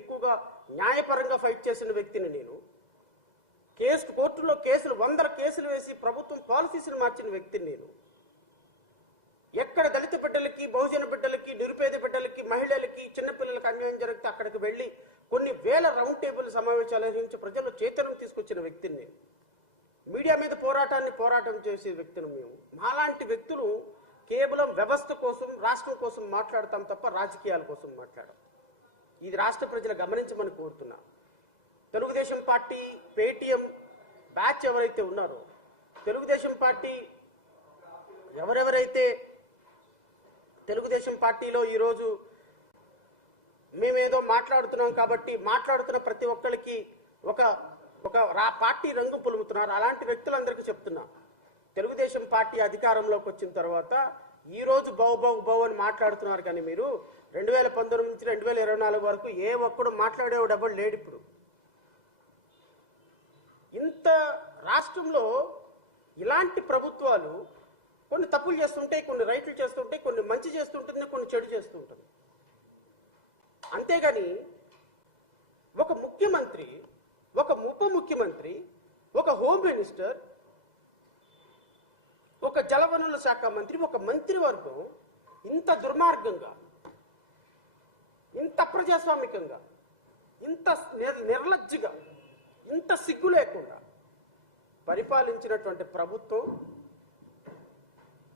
ఎక్కువగా న్యాయపరంగా ఫైట్ చేసిన వ్యక్తిని నేను. కోర్టులో కేసులు 100 కేసులు వేసి ప్రభుత్వం పాలసీస్ని మార్చిన వ్యక్తిని నేను. ఎక్కడ దళిత బిడ్డలకి, బహుజన బిడ్డలకి, నిరుపేద బిడ్డలకి, మహిళలకి, చిన్నపిల్లలకి అన్యాయం జరిగితే అక్కడికి వెళ్ళి కొన్ని వేల రౌండ్ టేబుల్ సమావేశాలు నిర్వహించి ప్రజల్లో చైతన్యం తీసుకొచ్చిన వ్యక్తిని నేను. మీడియా మీద పోరాటం చేసే వ్యక్తులు మేము. మాలాంటి వ్యక్తులు కేవలం వ్యవస్థ కోసం, రాష్ట్రం కోసం మాట్లాడతాం తప్ప రాజకీయాల కోసం మాట్లాడడం. ఇది రాష్ట్ర ప్రజలు గమనించమని కోరుతున్నా. తెలుగుదేశం పార్టీ పేటీఎం బ్యాచ్ ఎవరైతే ఉన్నారో, తెలుగుదేశం పార్టీ ఎవరెవరైతే తెలుగుదేశం పార్టీలో ఈరోజు మేమేదో మాట్లాడుతున్నాం కాబట్టి మాట్లాడుతున్న ప్రతి ఒక్కరికి ఒక పార్టీ రంగు పులుముతున్నారు. అలాంటి వ్యక్తులందరికీ చెప్తున్నా, తెలుగుదేశం పార్టీ అధికారంలోకి వచ్చిన తర్వాత ఈరోజు బౌ అని మాట్లాడుతున్నారు. కానీ మీరు 2019 నుంచి 2024 వరకు ఏ ఒక్కడు మాట్లాడేవాడు ఎవడు లేడు. ఇప్పుడు ఇంత రాష్ట్రంలో ఇలాంటి ప్రభుత్వాలు కొన్ని తప్పులు చేస్తుంటాయి, కొన్ని రైట్లు చేస్తుంటాయి, కొన్ని మంచి చేస్తుంటుంది, కొన్ని చెడు చేస్తుంటుంది. అంతేగాని ఒక ముఖ్యమంత్రి, ఒక ఉప ముఖ్యమంత్రి, ఒక హోమ్ మినిస్టర్, ఒక జలవనరుల శాఖ మంత్రి, ఒక మంత్రివర్గం ఇంత దుర్మార్గంగా, ఇంత ప్రజాస్వామికంగా, ఇంత నిర్లజ్జగా, ఇంత సిగ్గు లేకుండా పరిపాలించినటువంటి ప్రభుత్వం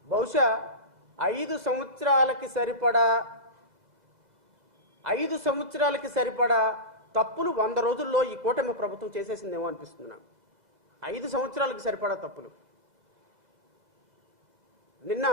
బహుశా 5 సంవత్సరాలకి సరిపడా తప్పులు 100 రోజుల్లో ఈ కూటమి ప్రభుత్వం చేసేసిందేమో అనిపిస్తుంది నాకు. 5 సంవత్సరాలకి సరిపడా తప్పులు. నిన్న